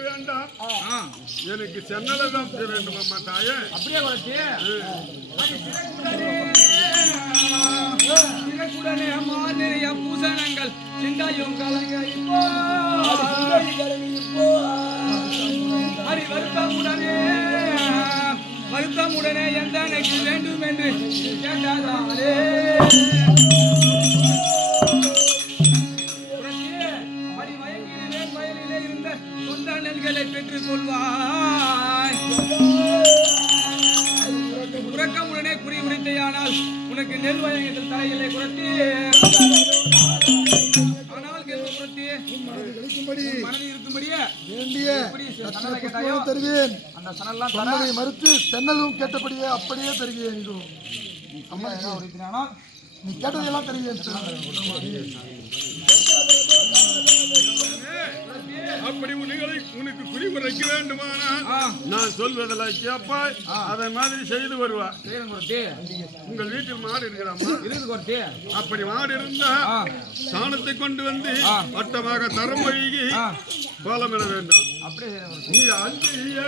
வேண்டாம். ஆ, எனக்கு சென்னலை தான் வேண்டும் அம்மா தாயே. அப்படியே குறைச்சி தினக்குடனே. மாநில பூசணங்கள். சிந்தாயும் கலங்க இப்போ. ஹரி வருத்தமுடனே. வருத்தமுடனே எந்த எனக்கு வேண்டும் என்று கேட்டாதாலே சொந்த நெல்களை பெற்றுக் கொள்வாய். உறக்கமுடனே குறி உரைத்தையானால் உனக்கு நெல் வயங்கத்தில் தலையிலே குரத்தி. ஆனால் கேள்வி குரத்தி மனதில் இருக்கும்படியே வேண்டிய தருவேன். அந்த சனல்லாம் தர. சொன்னதை மறுத்து தென்னலும் கேட்டபடியே அப்படியே தருகிறேன் இதோ. அம்மா என்ன உரைத்தினானோ நீ கேட்டதெல்லாம் தருகிறேன் உனக்கு குறிமுறைக்க வேண்டுமானால் நான் சொல்வதில் கேட்பாய் அதை மாதிரி செய்து குரத்தி உங்கள் வீட்டில் மாடு இருக்கிறாமா? அப்படி மாடு இருந்தா சாணத்தை கொண்டு வந்து. வட்டமாக தரம் வழுகி ஆ. கோலமிட வேண்டும். குரத்தி நீ அஞ்சிய